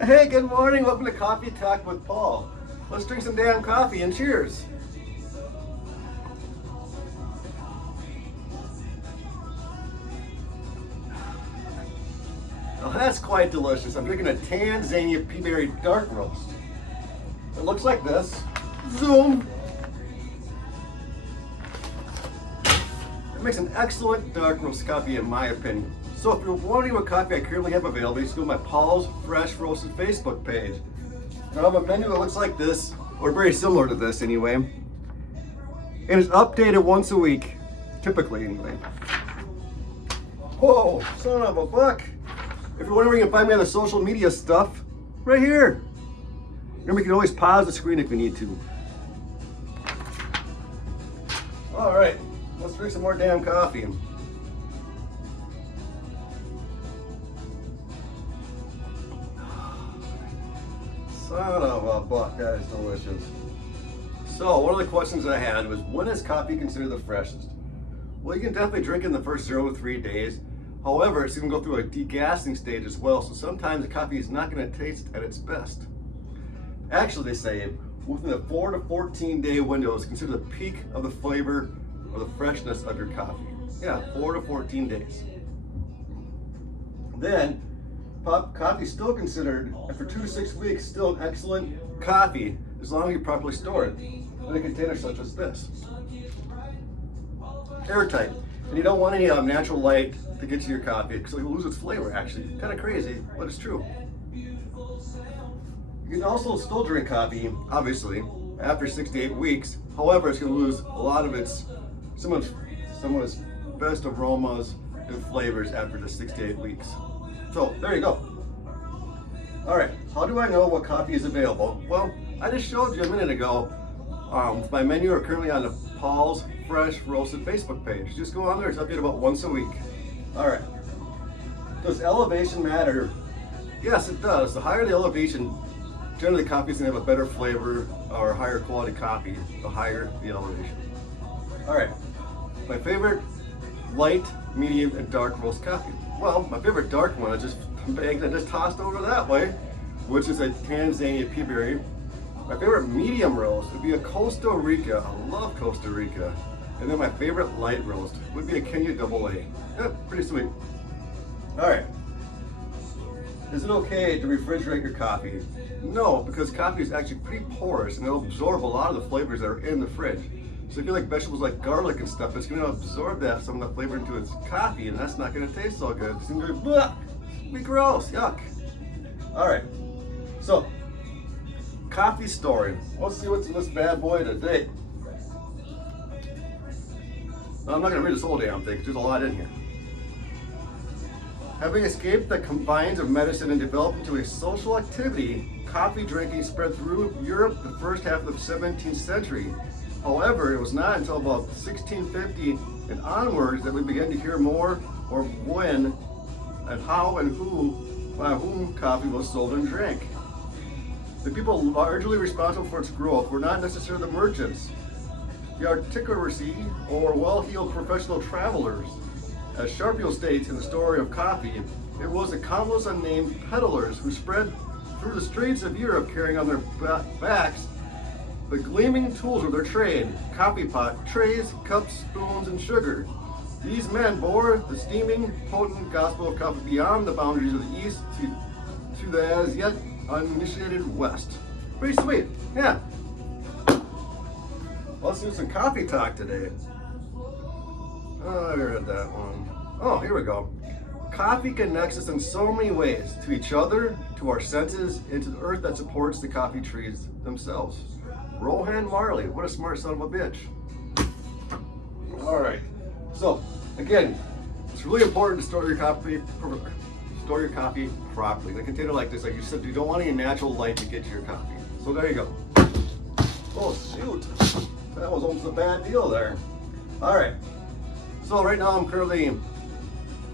Hey, good morning. Welcome to Coffee Talk with Paul. Let's drink some damn coffee and cheers. Now that's quite delicious. I'm drinking a Tanzania Peaberry Dark Roast. It looks like this. Zoom. It makes an excellent dark roast coffee in my opinion. So if you're wondering what coffee I currently have available, just go to my Paul's Fresh Roasted Facebook page. I have a menu that looks like this, or very similar to this anyway. And it's updated once a week, typically anyway. Whoa, son of a buck. If you're wondering where you can find me on the social media stuff, right here. Remember, you can always pause the screen if you need to. All right, let's drink some more damn coffee. Son of a buck, that is delicious. So, one of the questions I had was, when is coffee considered the freshest? Well, you can definitely drink in the first 0 to 3 days. However, it's going to go through a degassing stage as well, so sometimes the coffee is not going to taste at its best. Actually, they say within the 4 to 14 day window is considered the peak of the flavor or the freshness of your coffee. Yeah, 4 to 14 days. Then, coffee is still considered, after 2 to 6 weeks, still an excellent coffee as long as you properly store it in a container such as this. Airtight. And you don't want any natural light to get to your coffee because it will lose its flavor actually. Kind of crazy, but it's true. You can also still drink coffee, obviously, after 6 to 8 weeks. However, it's going to lose a lot of some of its best aromas and flavors after the 6 to 8 weeks. So there you go. All right, how do I know what coffee is available? Well, I just showed you a minute ago. My menu are currently on the Paul's Fresh Roasted Facebook page. Just go on there, it's updated about once a week. All right, does elevation matter? Yes, it does. The higher the elevation, generally the coffee is gonna have a better flavor or higher quality coffee, the higher the elevation. All right, my favorite light, medium, and dark roast coffee. Well, my favorite dark one I just bagged and just tossed over that way, which is a Tanzania Peaberry. My favorite medium roast would be a Costa Rica. I love Costa Rica. And then my favorite light roast would be a Kenya Double A. Yeah, pretty sweet. All right. Is it okay to refrigerate your coffee? No, because coffee is actually pretty porous and it'll absorb a lot of the flavors that are in the fridge. So if you like vegetables like garlic and stuff, it's going to absorb some of the flavor into its coffee, and that's not going to taste so good. It's going to be gross, yuck. All right, so coffee storing. Let's see what's in this bad boy today. Now, I'm not going to read this whole damn thing, 'cause there's a lot in here. Having escaped the confines of medicine and developed into a social activity, coffee drinking spread through Europe the first half of the 17th century. However, it was not until about 1650 and onwards that we began to hear more or when and how and who by whom coffee was sold and drank. The people largely responsible for its growth were not necessarily the merchants, the aristocracy, or well-heeled professional travelers. As Sharpio states in the story of coffee, it was the countless unnamed peddlers who spread through the streets of Europe carrying on their backs the gleaming tools of their trade: coffee pot, trays, cups, spoons, and sugar. These men bore the steaming, potent gospel of coffee beyond the boundaries of the East to the as yet uninitiated West. Pretty sweet, yeah. Let's do some coffee talk today. Oh, I read that one. Oh, here we go. Coffee connects us in so many ways, to each other, to our senses, and to the earth that supports the coffee trees themselves. Rohan Marley, what a smart son of a bitch. All right, so again, it's really important to store your coffee properly. In a container like this, like you said, you don't want any natural light to get to your coffee. So there you go. Oh shoot, that was almost a bad deal there. All right, so right now I'm currently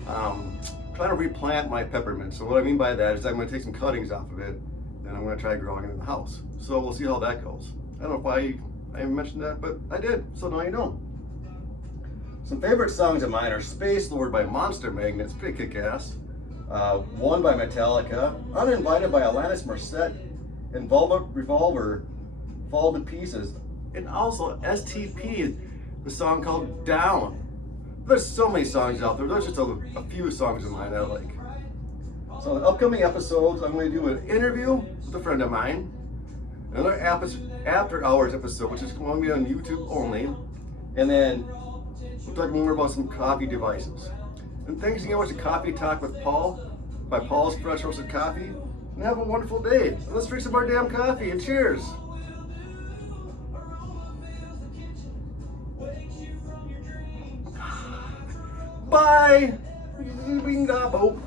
trying to replant my peppermint. So what I mean by that is I'm going to take some cuttings off of it, and I'm going to try growing it in the house. So we'll see how that goes. I don't know if I even mentioned that, but I did, so now you know. Some favorite songs of mine are Space Lord by Monster Magnet, it's pretty kick-ass. One by Metallica, Uninvited by Alanis Morissette, and Velvet Revolver, Fall to Pieces, and also STP, the song called Down. There's so many songs out there. There's just a few songs of mine I like. So the upcoming episodes, I'm going to do an interview with a friend of mine, another after hours episode, which is going to be on YouTube only, and then we'll talk more about some coffee devices. And thanks again for watching Coffee Talk with Paul by Paul's Fresh Roasted Coffee. And have a wonderful day. And let's drink some more damn coffee and cheers. Bye. Bingo.